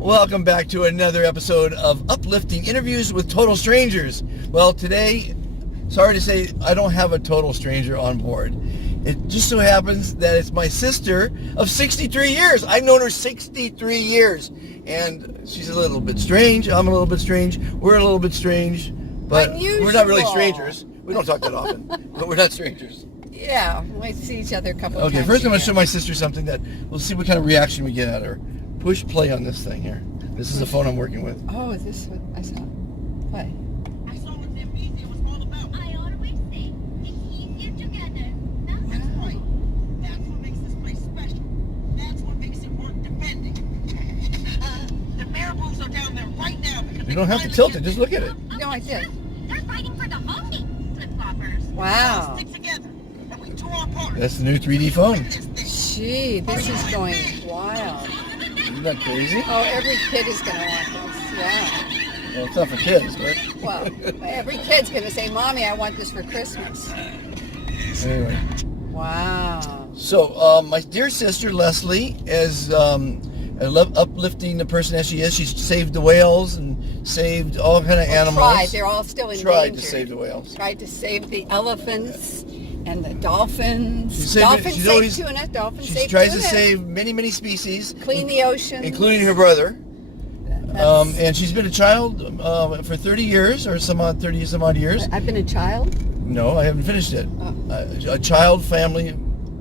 Welcome back to another episode of Uplifting Interviews with Total Strangers. Well, today, sorry to say, I don't have a total stranger on board. It just so happens that it's my sister of 63 years. I've known her 63 years. And she's a little bit strange. I'm a little bit strange. We're a little bit strange. But Unusual. We're not really strangers. We don't talk that often. But we're not strangers. Yeah, we see each other a couple of times. Okay, first I'm going to show my sister something that we'll see what kind of reaction we get at her. Push play on this thing here. This is the phone I'm working with. Oh, is this what I saw? Play. I saw what the museum was all about. I always say it's easier together. That's right. That's what makes this place special. That's what makes it worth defending. The marabouts are down there right now because You don't have to tilt it. Just look at it. No, I did. They're fighting for the homie flip-floppers. Wow. Stick together and we tore apart. That's the new 3D phone. Gee, this is going wild. Isn't that crazy? Oh, every kid is going to want this. Yeah. Well, it's not for kids, but Well, every kid's going to say, Mommy, I want this for Christmas. anyway. Wow. So, my dear sister Leslie is uplifting the person as she is. She's saved the whales and saved all kind of animals. Tried. They're all still endangered. Tried to save the whales. Tried to save the elephants and the dolphins. She's Dolphins always- save tuna. Dolphins She save tries tuna. to save many species, Clean the ocean. including her brother. That's- And she's been a child for 30 years or some odd 30 some odd years. I've been a child. No, I haven't finished it. Oh. A child family,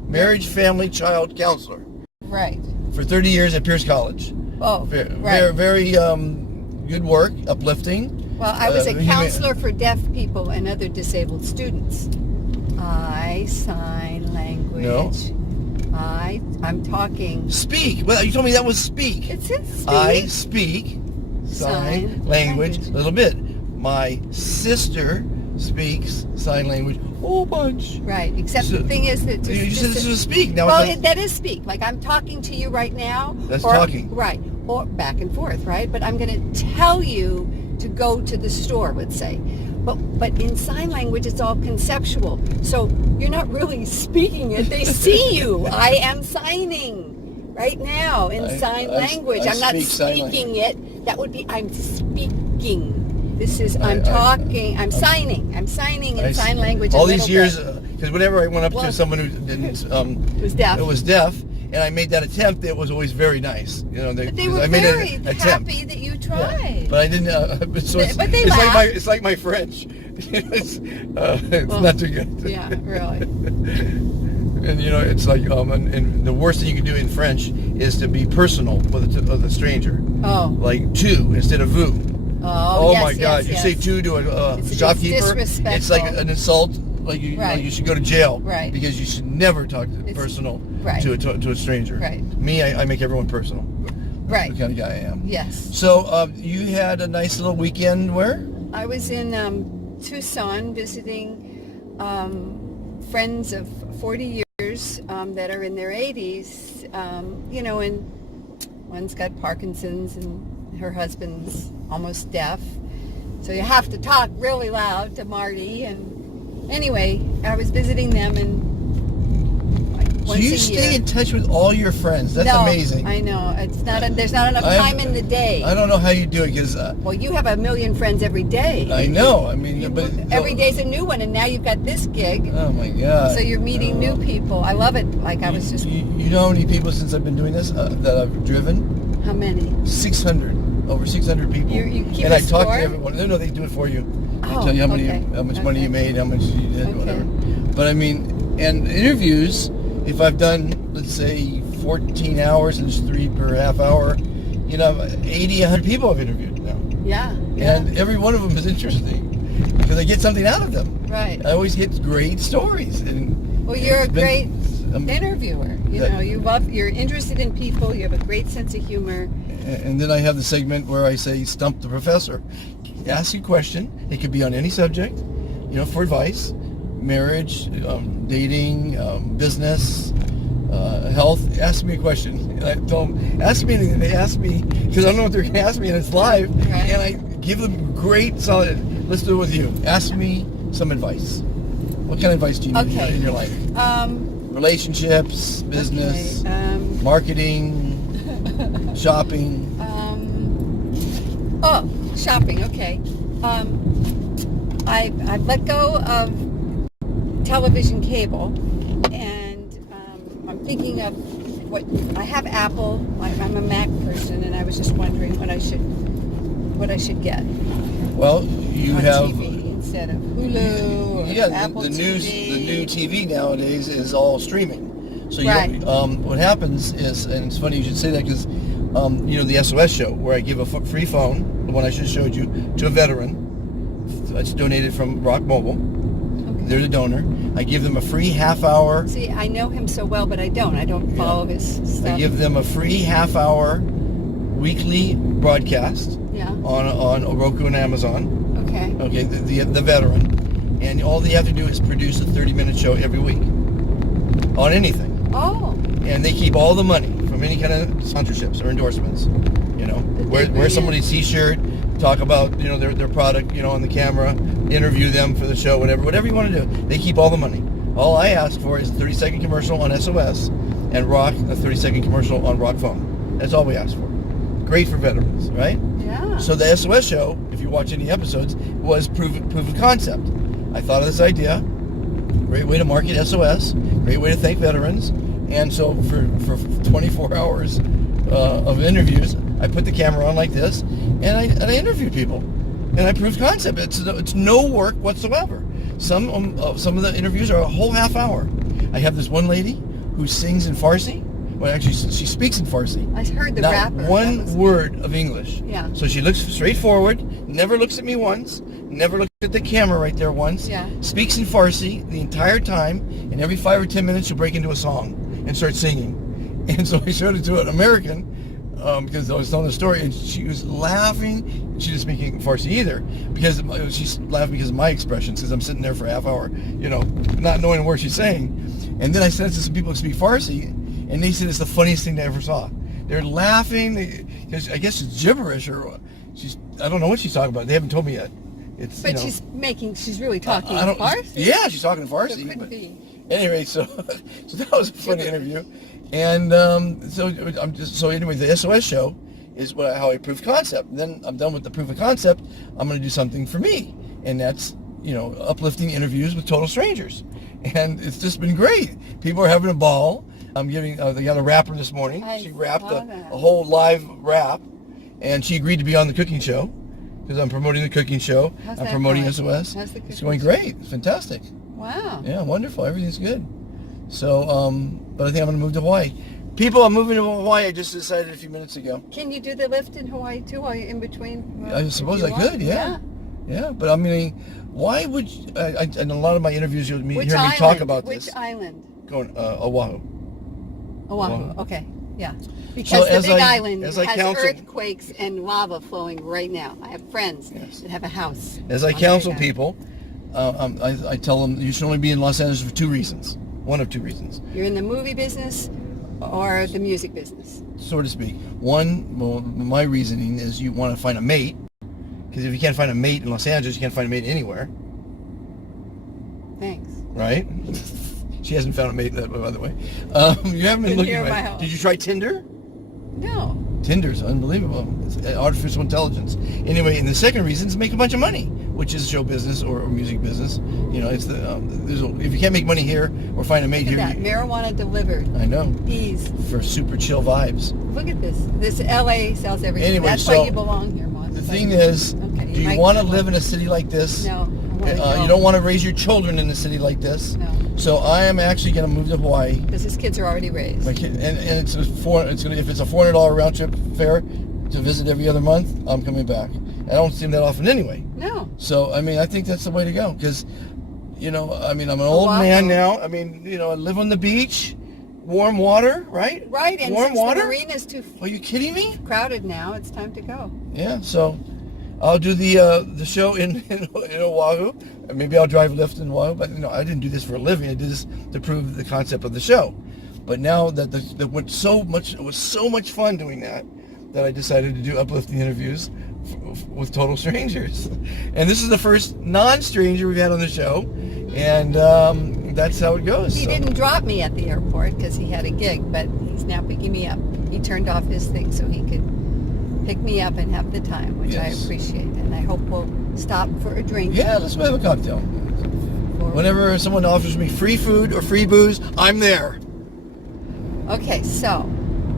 marriage family child counselor Right. for 30 years at Pierce College. Oh, Very, right. very good work, uplifting. Well, I was a human- counselor for deaf people and other disabled students. I sign language. No. I'm talking. Speak. Well, you told me that was speak. It says speak. I speak sign language a little bit. My sister speaks sign language a whole bunch. Right. Except So- the thing is that You said this was speak. Now well, it's like, that is speak. Like I'm talking to you right now. That's or, talking. Right. Or back and forth. Right. But I'm going to tell you to go to the store. Let's say. But in sign language, it's all conceptual. So you're not really speaking it. They see you. I am signing right now in sign language. I'm not speak sign speaking it. That would be I'm speaking. This is I'm talking. I'm signing. I'm signing in sign language. All a these little years, bit. because whenever I went up Well, to someone who didn't, was deaf. it was deaf, and I made that attempt, it was always very nice. You know, But they were I made very an attempt. happy that you Yeah. tried. But I didn't. So it's, But they it's like laugh. it's like my French. it's Well, not too good. Yeah, really. And you know, it's like and the worst thing you can do in French is to be personal with a stranger, Oh. like tu instead of vous. Oh, yes, my God! yes, You yes. say tu to a It's shopkeeper. disrespectful. It's like an insult. Like you, Right. like you should go to jail. Right. Because you should never talk It's- personal right. to a stranger. Right. Me, I make everyone personal. Right. The kind of guy I am. Yes. So you had a nice little weekend where? I was in Tucson visiting friends of 40 years that are in their 80s, you know, and one's got Parkinson's and her husband's almost deaf. So you have to talk really loud to Marty. And anyway, I was visiting them and So once you a stay year. in touch with all your friends. That's No, amazing. I know. It's not. There's not enough time in the day. I don't know how you do it because Well, you have a million friends every day. I know. I mean, but Every day's a new one, and now you've got this gig. Oh my God! So you're meeting new people. I love it. Like I was just, You know how many people since I've been doing this that I've driven? how many? 600, over 600 people. You keep and a I talk score? to everyone. No, they do it for you. They Oh, tell you how okay. much money you made, how much you did, Okay. whatever. But I mean, and interviews. If I've done, let's say, 14 hours and it's 3 per half hour, you know, 80, 100 people I've interviewed now. Yeah. And every one of them is interesting because I get something out of them. Right. I always get great stories. And Well, you're a it's been- great um, interviewer. You that- know, you're interested in people. You have a great sense of humor. And then I have the segment where I say, stump the professor. Ask you a question. It could be on any subject, you know, for advice, marriage, dating, business, health. Ask me a question. And I tell them, ask me anything. They ask me, because I don't know what they're going to ask me, and it's live. Right. And I give them great, solid, let's do it with you. Ask me some advice. What kind of advice do you need Okay. in your life? Relationships, business, Okay, marketing, shopping. Oh, shopping. Okay. I've let go of television cable, and I'm thinking of what I have. Apple. I'm a Mac person, and I was just wondering what I should get. Well, you on have TV instead of Hulu or yeah, Apple the TV. new TV nowadays is all streaming. So Right. what happens is, and it's funny you should say that because the SOS show where I give a free phone, the one I just showed you, to a veteran. It's donated from Rock Mobile. Okay. They're the donor. I give them a free half hour. See, I know him so well, but I don't follow his stuff. I give them a free half hour weekly broadcast Yeah. on Roku and Amazon. Okay. Okay, the veteran, and all they have to do is produce a 30-minute show every week on anything, Oh. and they keep all the money from any kind of sponsorships or endorsements. Wear somebody's T-shirt, talk about their product on the camera, interview them for the show, whatever you want to do. They keep all the money. All I ask for is a 30-second commercial on SOS, and Rock a 30-second commercial on Rock Phone. That's all we ask for. Great for veterans, right? Yeah. So the SOS show, if you watch any episodes, was proof of concept. I thought of this idea. Great way to market SOS. Great way to thank veterans. And so for 24 hours of interviews, I put the camera on like this, and I interviewed people, and I proved concept. It's no work whatsoever. Some of the interviews are a whole half hour. I have this one lady who sings in Farsi. Well, actually, she speaks in Farsi. I heard the Not rapper. one word of English. Yeah. So she looks straight forward, never looks at me once, never looked at the camera right there once. Yeah. Speaks in Farsi the entire time, and every 5 or 10 minutes she'll break into a song and start singing. And so I showed it to an American because I was telling the story, and she was laughing. She didn't speak Farsi either because she's laughing because of my expressions, because I'm sitting there for a half hour, not knowing what she's saying. And then I said to some people who speak Farsi, and they said it's the funniest thing they ever saw. They're laughing. I guess it's gibberish, or I don't know what she's talking about. They haven't told me yet. But she's really talking Farsi. Yeah, she's talking Farsi. So it could be. Anyway, so that was a funny interview, and so anyway, the SOS show is how I prove concept. Then I'm done with the proof of concept. I'm going to do something for me, and that's uplifting interviews with total strangers, and it's just been great. People are having a ball. I'm giving. They got a rapper this morning. She rapped a whole live rap, and she agreed to be on the cooking show because I'm promoting the cooking show. How's I'm that promoting going? SOS. How's the cooking It's going show? great. It's fantastic. Wow. Yeah, wonderful. Everything's good. So, but I think I'm going to move to Hawaii. People, I'm moving to Hawaii. I just decided a few minutes ago. Can you do the lift in Hawaii too while you're in between? I suppose I could. Yeah. But I mean, why would you, in a lot of my interviews you'll hear me talk about this. Which island? Going Oahu. Oahu. Okay. Yeah. Because the big island has earthquakes and lava flowing right now. I have friends that have a house. As I counsel people, I tell them you should only be in Los Angeles for 2 reasons. One of 2 reasons. You're in the movie business or the music business. So to speak. One, well, my reasoning is you want to find a mate. Because if you can't find a mate in Los Angeles, you can't find a mate anywhere. Thanks. Right? She hasn't found a mate that way, by the way. You haven't been looking near my right. house. Did you try Tinder? No. Tinder's unbelievable. It's artificial intelligence. Anyway, and the second reason is make a bunch of money, which is show business or music business. It's if you can't make money here or find a mate Look here. at that. Marijuana delivered. I know. Ease. For super chill vibes. Look at this. This LA sells everything. Anyway, That's so why you belong here, Moss. The thing is, okay, do you want to live in a city like this? No. You don't want to raise your children in a city like this. No. So I am actually going to move to Hawaii. Because his kids are already raised. My kid, and it's if it's a $400 round trip fare to visit every other month, I'm coming back. I don't see him that often anyway. No. So I mean, I think that's the way to go because, I'm an old man now. I mean, I live on the beach, warm water, right? Right, and warm since water. the marina's too Are you kidding me? crowded now, it's time to go. Yeah. So I'll do the show in Oahu. Maybe I'll drive Lyft in Oahu, but I didn't do this for a living. I did this to prove the concept of the show. But now that it was so much fun doing that I decided to do uplifting interviews with total strangers. And this is the first non-stranger we've had on the show, and that's how it goes. He didn't drop me at the airport because he had a gig, but he's now picking me up. He turned off his thing so he could pick me up and have the time, which I Yes. appreciate. And I hope we'll stop for a drink. Yeah, let's have a cocktail. Or- Whenever someone offers me free food or free booze, I'm there. Okay, so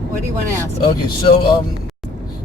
what do you want to ask? Okay, so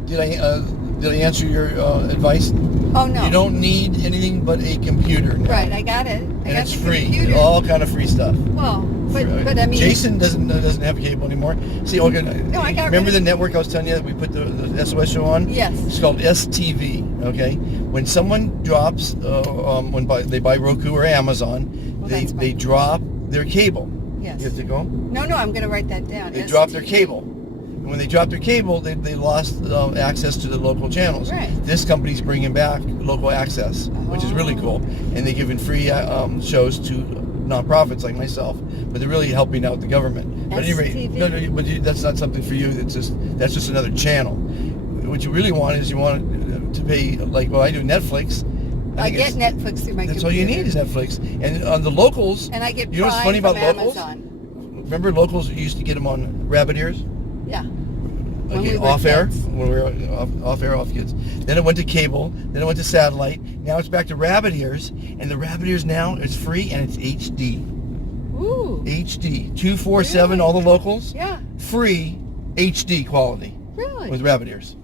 did I answer your advice? Oh, no. You don't need anything but a computer now. Right, I got it. I And got it's the free. computer. All kind of free stuff. Well, but I mean... Jason doesn't have cable anymore. See, okay, No, I got remember rid the of- network I was telling you that we put the SOS show on? Yes. It's called STV. Okay, when someone drops, they buy Roku or Amazon, Well, they that's my- drop their cable. Yes. You have to go. No, I'm going to write that down. They drop their cable. And when they drop their cable, they lost access to the local channels. Right. This company's bringing back local access, which is really cool. And they're giving free shows to nonprofits like myself, but they're really helping out the government. But at any rate, STV. but that's not something for you. That's just another channel. What you really want is you want to pay, like, well, I do Netflix. I think get it's- Netflix through my That's computer. all you need is Netflix. And on the locals, And I get you know what's Prime funny about from locals? Amazon. Remember locals used to get them on rabbit ears? Yeah. When Okay, we were off air, kids. when we were off air, off kids. Then it went to cable. Then it went to satellite. Now it's back to rabbit ears, and the rabbit ears now is free and it's HD. Ooh. HD 247. Really? All the locals, Yeah. free HD quality Really? with rabbit ears.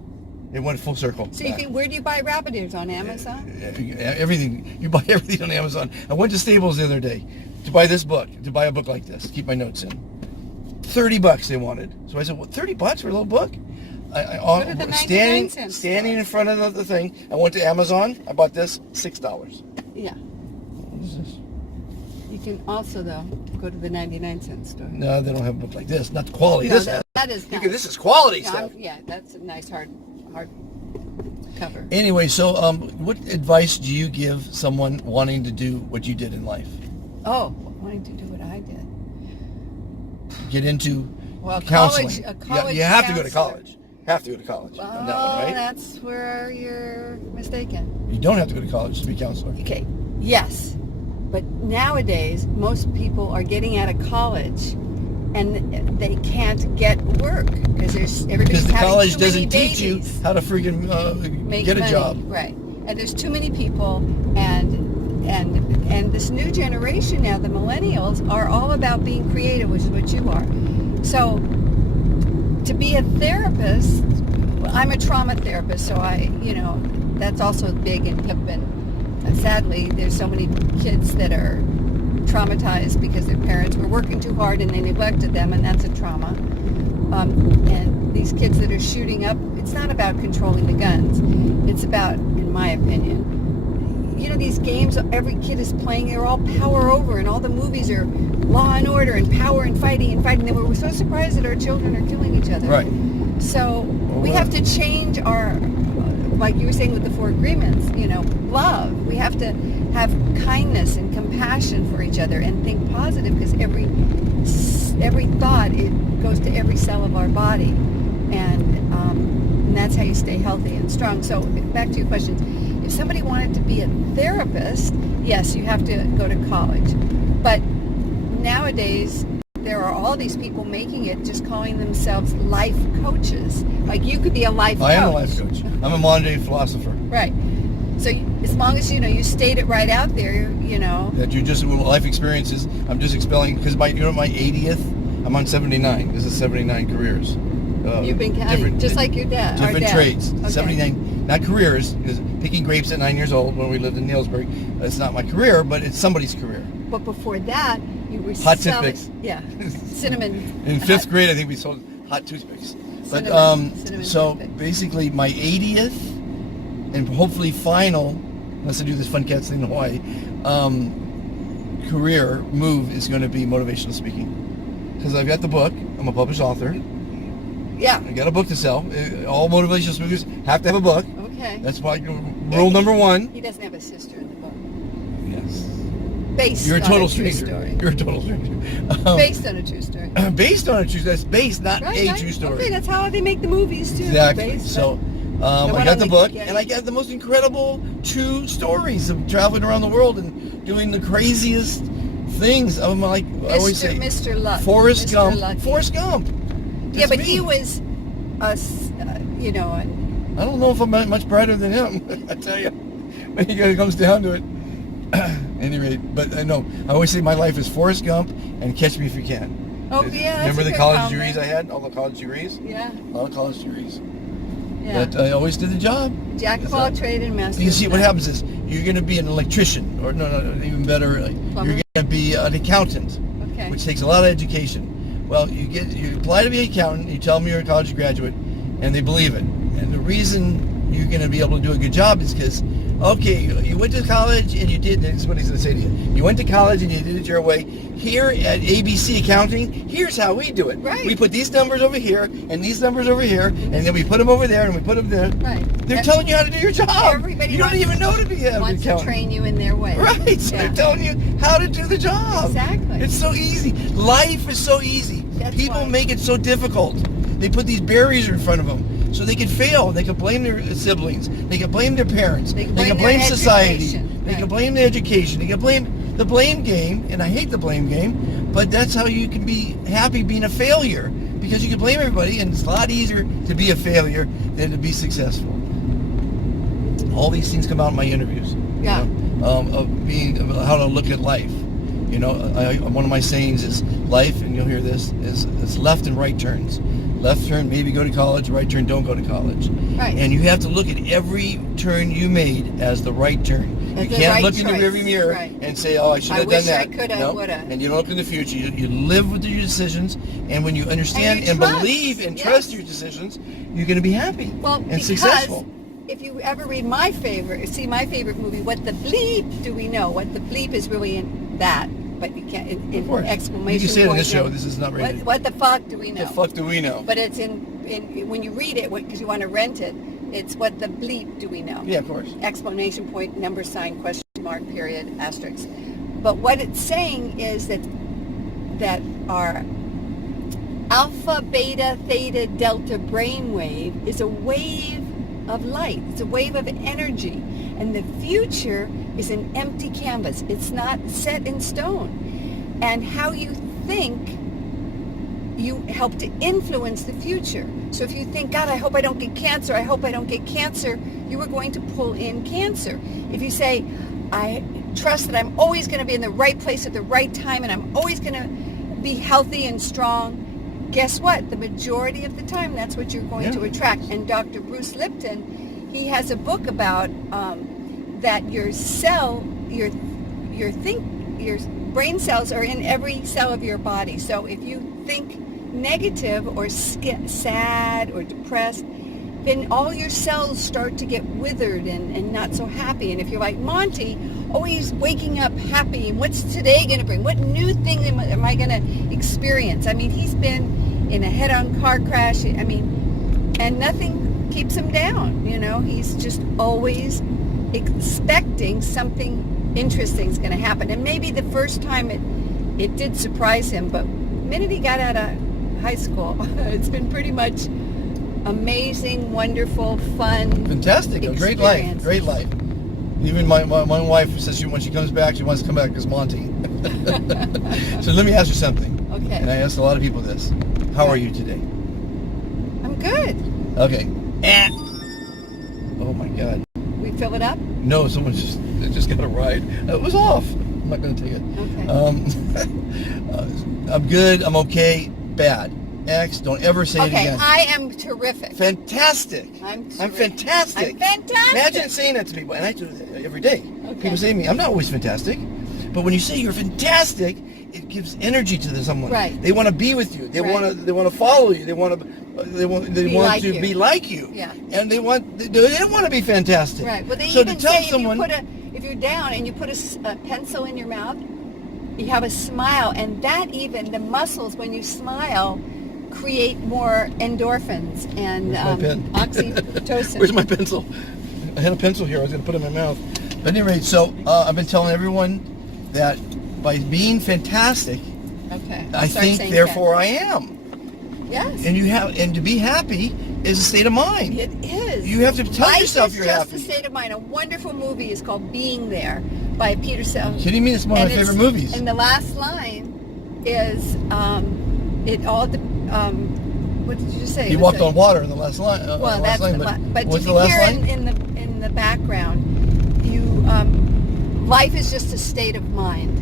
It went full circle. So you can, where do you buy rabbit ears? On Amazon? Everything, you buy everything on Amazon. I went to Staples the other day to buy this book, to buy a book like this. Keep my notes in. $30 they wanted. So I said, "What? $30 for a little book?" Go to the 99 cent standing store. in front of the thing. I went to Amazon. I bought this $6. Yeah. What is this? You can also, though, go to the 99-cent store. No, they don't have a book like this. Not the quality. No, this that is Look at nice. this is quality No, stuff. yeah, that's a nice hard cover. Anyway, so what advice do you give someone wanting to do what you did in life? Oh, wanting to do what I did. Get into Well, counseling. college, a college you have to go to counselor. college. Have to go to college on that one, Well, right? that's where you're mistaken. You don't have to go to college to be a counselor. Okay, yes. But nowadays, most people are getting out of college and they can't get work because everybody's Because the having college too many doesn't teach you babies. how to freaking Make get a money, job. right? And there's too many people, and this new generation now, the millennials, are all about being creative, which is what you are. So, to be a therapist, I'm a trauma therapist, so that's also big and hip. And sadly, there's so many kids that are traumatized because their parents were working too hard and they neglected them, and that's a trauma. And these kids that are shooting up, it's not about controlling the guns. It's about, in my opinion, these games every kid is playing, they're all power over, and all the movies are law and order and power and fighting. Then we're so surprised that our children are killing each other. Right. So we have to change our, like you were saying with the 4 agreements, love. We have to have kindness and compassion for each other and think positive, because every thought, it goes to every cell of our body, and that's how you stay healthy and strong. So back to your questions. If somebody wanted to be a therapist, yes, you have to go to college. But nowadays, there are all these people making it, just calling themselves life coaches. Like, you could be a life coach. I am a life coach. I'm a modern day philosopher. Right. So as long as, you state it right out there, That you just, life experiences, I'm just expelling, because my 80th, I'm on 79. This is 79 careers. You've been counting, just like your dad. our Different dad. trades. Okay. 79, not careers, because picking grapes at 9 years old when we lived in Nielsburg, that's not my career, but it's somebody's career. But before that, you were Hot selling... toothpicks. Yeah. Cinnamon. In 5th grade, I think we sold hot toothpicks. But Cinnamon so toothpicks. basically, my 80th and hopefully final, unless I do this Fun Cats thing in Hawaii, career move is going to be motivational speaking, because I've got the book. I'm a published author. Yeah. I got a book to sell. All motivational speakers have to have a book. Okay. That's why rule number 1. He doesn't have a sister in the book. Yes. Based You're a on total a true stranger. story. You're a total stranger. Based on a true story. Based on a true. That's based, not Right, a right. true story. Okay, that's how they make the movies too. Exactly. Based So on- I what got the on book, yeah. and I got the most incredible true stories of traveling around the world and doing the craziest things. I'm like, I always say, Mr. Luck. Forrest Mr. Gump. Lucky. Forrest Gump. Yeah, That's but me. he was, I don't know if I'm much brighter than him. I tell you, when it comes down to it. Any rate, but I know I always say my life is Forrest Gump and Catch Me If You Can. Oh, yeah. Remember that's a the good college comment. degrees I had? All the college degrees? Yeah. A lot of college degrees. Yeah. But I always did the job. Jack of all trade and master. You of see, what none. happens is you're going to be an electrician, or no, even better, Plumber? you're going to be an accountant, Okay. which takes a lot of education. Well, you apply to be an accountant, you tell them you're a college graduate, and they believe it. And the reason you're going to be able to do a good job is because, okay, you went to college and you did, this is what he's going to say to you. You went to college and you did it your way. Here at ABC Accounting, here's how we do it. Right. We put these numbers over here and these numbers over here, and then we put them over there and we put them there. Right. They're telling you how to do your job. Everybody you don't wants- even know to be an wants to accountant. train you in their way. Right, so Yeah. they're telling you how to do the job. Exactly. It's so easy. Life is so easy. That's People why. make it so difficult. They put these barriers in front of them so they can fail. They can blame their siblings. They can blame their parents. They can They can blame blame their society. education. They can Right. blame the education. They can blame the blame game, and I hate the blame game, but that's how you can be happy being a failure, because you can blame everybody, and it's a lot easier to be a failure than to be successful. All these things come out in my interviews. Yeah. Of how to look at life. You know, one of my sayings is life, and you'll hear this, is left and right turns. Left turn, maybe go to college. Right turn, don't go to college. Right. And you have to look at every turn you made as the right turn. As You the can't right look in the choice. rearview mirror Right. and say, "Oh, I should I have done wish I that." coulda, No. woulda. And you don't look in the future. You live with your decisions, and when you understand And you and trust. believe and Yes. trust your decisions, you're going to be happy Well, and because successful. if you ever read my favorite movie, What the Bleep Do We Know? What the Bleep is really in that, but you can't, in Of course. exclamation You can say it in point, this show. no. This is not rated. What the fuck do we know? The fuck do we know? But it's in when you read it, because you want to rent it, it's what the bleep do we know? Yeah, of course. Exclamation point, number sign, question mark, period, asterisk. But what it's saying is that our alpha, beta, theta, delta brainwave is a wave of light. It's a wave of energy. And the future is an empty canvas. It's not set in stone. And how you think, you help to influence the future. So if you think, God, I hope I don't get cancer, I hope I don't get cancer, you are going to pull in cancer. If you say, I trust that I'm always going to be in the right place at the right time and I'm always going to be healthy and strong, guess what? The majority of the time, that's what you're going to attract. And Dr. Bruce Lipton, he has a book about that your brain cells are in every cell of your body. So if you think negative or sad or depressed, then all your cells start to get withered and not so happy. And if you're like Monty, always waking up happy, and what's today going to bring? What new thing am I going to experience? I mean, he's been in a head-on car crash. I mean, and nothing keeps him down. You know, he's just always expecting something interesting is going to happen. And maybe the first time it did surprise him, but the minute he got out of high school, it's been pretty much amazing, wonderful, fun, Fantastic. A great life. Great life. Even my wife says when she comes back, she wants to come back as Monty. So let me ask you something. Okay. And I asked a lot of people this. How are you today? I'm good. Okay. Oh my God. We fill it up? No, someone just got a ride. It was off. I'm not going to take it. Okay. I'm good. I'm okay. Bad. X. Don't ever say it Okay, again. I am terrific. Fantastic. I'm fantastic. I'm fantastic. Imagine saying that to people, and I do it every day. Okay. People say to me, I'm not always fantastic, but when you say you're fantastic, it gives energy to someone. Right. They want to be with you. They Right. want to follow you. They want to like to you. be like you. Yeah. And they want to be fantastic. Right. Well, they so even to tell say someone, if you're down and you put a pencil in your mouth, you have a smile, and that even the muscles when you smile create more endorphins and Where's my pen? oxytocin. Where's my pencil? I had a pencil here. I was going to put it in my mouth. But at any rate, so I've been telling everyone that by being fantastic, Okay. I think therefore I am. Yes. And to be happy is a state of mind. It is. You have to tell Life yourself is you're just happy. a state of mind. A wonderful movie is called Being There by Peter Sellers. Kidding me? It's one of my favorite movies. And the last line is, What did you just say? He Was walked it- on water in the last line. Well, last that's line, the but what's you the can last hear line? in the background. You life is just a state of mind,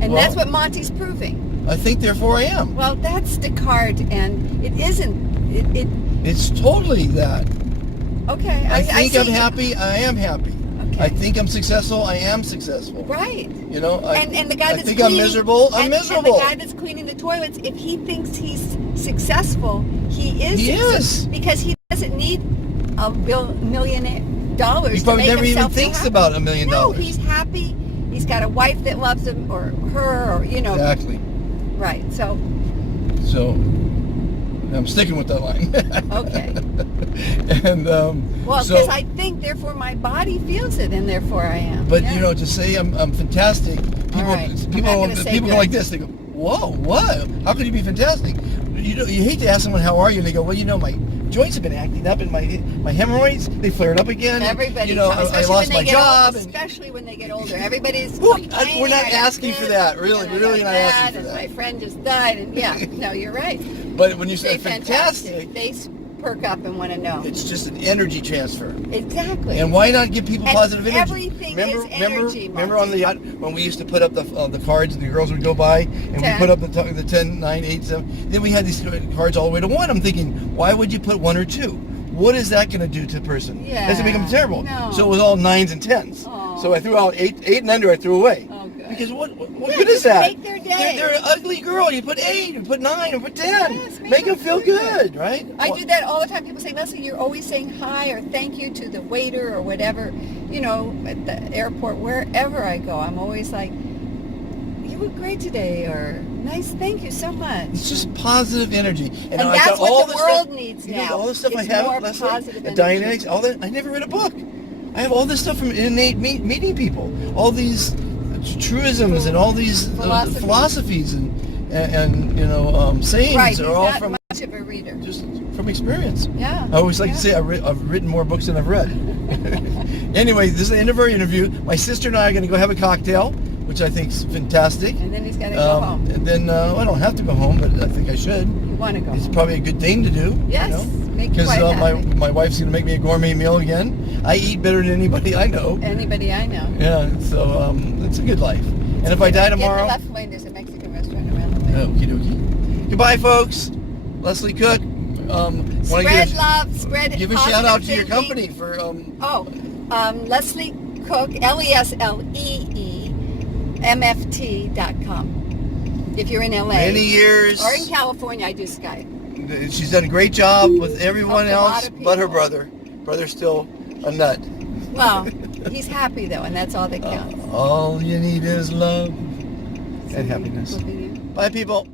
and Well- that's what Monty's proving. I think, therefore, I am. Well, that's Descartes, and it isn't. It It's totally that. okay. I think see I'm happy. I am happy. Okay. I think I'm successful. I am successful. Right. You know, And the guy I that's think cleaning, I'm miserable. I'm and miserable. the guy that's cleaning the toilets, if he thinks he's successful, he is. He is. Because he doesn't need $1 million dollars. He probably to make never even himself feel thinks happy. about $1 million. No, he's happy. He's got a wife that loves him, or her, or you know. Exactly. Right. So. So I'm sticking with that line. Okay. And Well, so, because I think, therefore, my body feels it, and therefore I am. but Yeah. you know, to say I'm fantastic, people right. I'm not people gonna say people go good. like this. They go, "Whoa, what? How could you be fantastic?" You hate to ask someone how are you, and they go, "Well, you know, my joints have been acting up, and my hemorrhoids they flared up again. Everybody, you know, I especially lost when my they get job." older, And, especially when they get older, everybody's Look, complaining. we're not I got asking for this, that. Really, and we're I really got not asking for and that. My friend just died, and yeah, no, you're right. but when you say Say fantastic, they perk up and want to know. it's just an energy transfer. Exactly. And why not give people And positive energy? everything is energy, Remember Monty. on the when we used to put up the cards and the girls would go by and we 10. put up the 10, 9, 8, 7. Then we had these cards all the way to 1. I'm thinking, why would you put 1 or 2? What is that going to do to a person? Yeah, Doesn't make them terrible. no. So it was all 9s and 10s. Aw. So I threw out 8 and under. I threw away. Oh, good. Because what Yeah, good is just that? make their day. They're an ugly girl. You put 8, you put 9, you put 10. Yes, make them feel good, right? I do that all the time. People say, Leslie, you're always saying hi or thank you to the waiter or whatever, you know, at the airport, wherever I go. I'm always like, you were great today, or nice, thank you so much. It's just positive energy, And I that's got what all the this world stuff, needs you know, now. all this stuff I It's have, more Leslie, positive the energy. dynamics, all that. I never read a book. I have all this stuff from innate meeting people, all these truisms and all these philosophies and you know sayings Right, he's are all not from much of a reader. just from experience. Yeah. I always like yeah. to say I've written more books than I've read. Anyway, this is the end of our interview. My sister and I are going to go have a cocktail, which I think is fantastic. And then he's got to go home. And then I don't have to go home, but I think I should. You want to go It's home. probably a good thing to do. Yes, you know? make your Because wife happy. my wife's going to make me a gourmet meal again. I eat better than anybody I know. Anybody I know. Yeah, so it's a good life. And if I die tomorrow... Get the left lane, there's a Mexican restaurant around the way. Okie dokie. Goodbye, folks. Leslie Cook. Wanna Spread love, spread Give a positive shout out to your thinking. company for... Leslie Cook, LESLEEMFT.com. If you're in LA. many years. Or in California, I do Skype. She's done a great job with everyone Helped a lot else of but her people. brother. Brother's still a nut. Well, he's happy though, and that's all that counts. All you need is love and happiness. We'll be there. Bye, people.